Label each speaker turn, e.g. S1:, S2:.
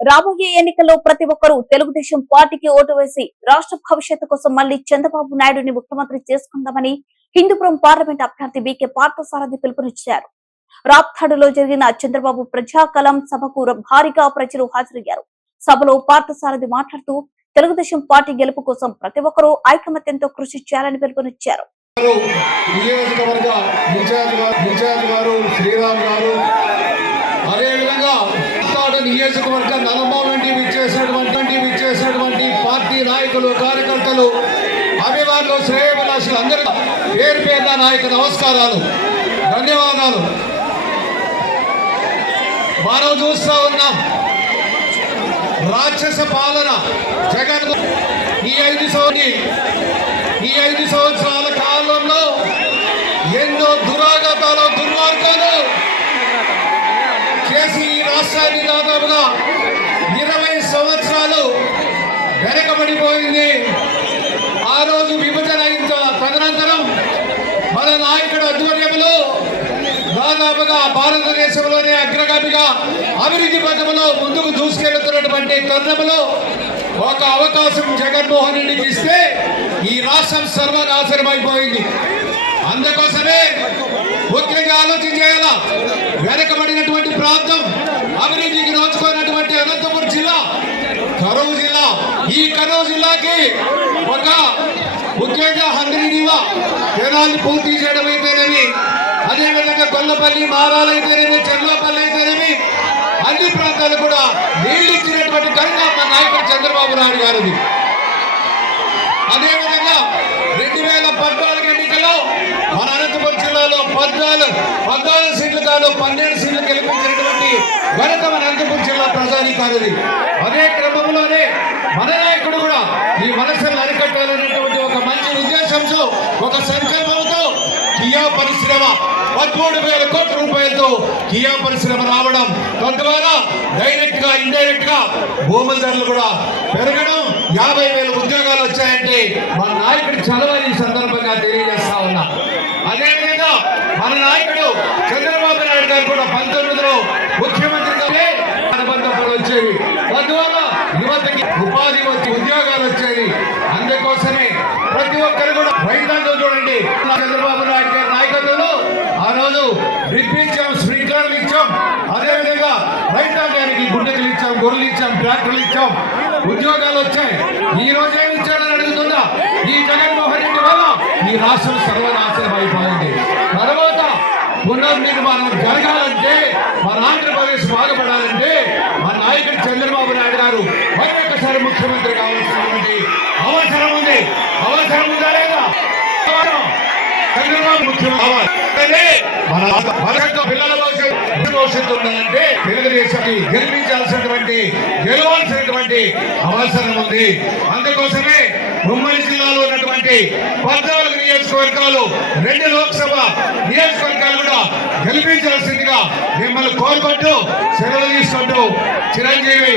S1: రాబోయే ఎన్నికల్లో ప్రతి ఒక్కరూ తెలుగుదేశం పార్టీకి ఓటు వేసి రాష్ట్ర భవిష్యత్తు కోసం మళ్ళీ చంద్రబాబు నాయుడుని ముఖ్యమంత్రి చేసుకుందామని హిందూపురం పార్లమెంట్ అభ్యర్థి బీకే పార్థసారథి పిలుపునిచ్చారు. రాప్తాడులో జరిగిన చంద్రబాబు ప్రజాకలం సభకు భారీగా ప్రజలు హాజరయ్యారు. సభలో పార్థసారథి మాట్లాడుతూ తెలుగుదేశం పార్టీ గెలుపు కోసం ప్రతి ఒక్కరూ ఐకమత్యంతో కృషి చేయాలని పిలుపునిచ్చారు.
S2: శ్రీరామ్ గారు నియోజకవర్గ నలభై నుండి విచ్చేసినటువంటి విచ్చేసినటువంటి పార్టీ నాయకులు కార్యకర్తలు అభిమానులు శ్రేయభిలాషులు అందరూ పేరు పేరున నాయకు నమస్కారాలు ధన్యవాదాలు. మనం చూస్తూ ఉన్నాం. రాక్షస పాలన జగన్ ఈ ఐదు సంవత్సరం ఈ ఐదు సంవత్సరాల కాలం నాయకుడు ఆధ్వర్యంలో దాదాపుగా భారతదేశంలోనే అగ్రగామిగా అభివృద్ధి పథంలో ముందుకు దూసుకెళ్తున్నటువంటి తరుణంలో ఒక అవకాశం జగన్మోహన్ రెడ్డికి ఇస్తే ఈ రాష్ట్రం సర్వనాశనమైపోయింది. అయిపోయింది అందుకోసమే ముఖ్యంగా ఆలోచన చేయాలా? వెనకబడినటువంటి ప్రాంతం అభివృద్ధికి నోచుకున్నటువంటి అనంతపురం జిల్లా కరువు జిల్లా. ఈ కరువు జిల్లాకి ఒక ముఖ్యంగా హంద్రీనివా కెనాల్ని పూర్తి చేయడం అయితేనేమి అదేవిధంగా గొల్లపల్లి మారాలైతేనేమి చెర్లపల్లి అయితేనేమి అన్ని ప్రాంతాలు కూడా నీళ్ళు ఇచ్చినటువంటి ఘనత మా నాయకుడు చంద్రబాబు నాయుడు గారిది. అదేవిధంగా రెండు వేల పద్నాలుగు ఎన్నికల్లో మన అనంతపురం జిల్లాలో పద్నాలుగు పద్నాలుగు సీట్లు కాదు పన్నెండు సీట్లు గెలిపించినటువంటి ఘనత మన అనంతపురం జిల్లా ప్రజాధికారిది అదే క్రమంలోనే మన నాయకుడు కూడా ఈ వలసలు అరికట్టాలనేటువంటి ఒక మంచి ఉద్దేశంతో ఒక సంకల్పంతో కియా పరిశ్రమ పదమూడు వేల కోట్ల రూపాయలతో కియా పరిశ్రమ రావడం. తద్వారా డైరెక్ట్గా ఇండైరెక్ట్గా భూముల ధరలు కూడా పెరగడం యాభై వేల ఉద్యోగాలు వచ్చాయంటే మన నాయకుడు చదవని సందర్భంగా తెలియజేస్తా ఉన్నా. అదేవిధంగా మన నాయకుడు చంద్రబాబు నాయుడు గారు కూడా పంతొమ్మిదిలో ముఖ్యమంత్రిగా అనుబంధ పనులు వచ్చేవి. తద్వారా యువతకి ఉపాధి వచ్చి ఉద్యోగాలు వచ్చేవి. అందుకోసమే ప్రతి ఒక్కరు కూడా రైతాంగం చూడండి. చంద్రబాబు నాయుడు ఇప్పించాం డ్రిప్ ఇచ్చాం స్ప్రింక్లర్లు ఇచ్చాం అదేవిధంగా రైతాంగానికి గుండెలు ఇచ్చాం గొర్రెలు ఇచ్చాం ట్రాక్టర్లు ఇచ్చాం. ఉద్యోగాలు వచ్చాయి. ఈ రోజు ఏమి ఇచ్చాడని అడుగుతుందా ఈ జగన్మోహన్ రెడ్డి వల్ల ఈ రాష్ట్రం సర్వనాశనం అయిపోయింది. తర్వాత పునర్నిర్మాణం జరగాలంటే మన ఆంధ్రప్రదేశ్ బాగుపడాలంటే మా నాయకుడు చంద్రబాబు నాయుడు గారు మరొకసారి ముఖ్యమంత్రి కావాల్సినటువంటి అవసరం ఉంది. అవసరం ఉందా లేదా? చంద్రబాబు ముఖ్యమంత్రి కావాలి. మన పిల్లల భవిష్యత్తు ఉండాలంటే తెలుగుదేశాన్ని గెలిపించాల్సినటువంటి గెలవాల్సినటువంటి అవసరం ఉంది. అందుకోసమే ఉమ్మడి జిల్లాలో ఉన్నటువంటి పద్నాలుగు నియోజకవర్గాలు రెండు లోక్సభ నియోజకవర్గాలు కూడా గెలిపించాల్సిందిగా మిమ్మల్ని కోరుకుంటూ సెలవు తీసుకుంటూ చిరంజీవి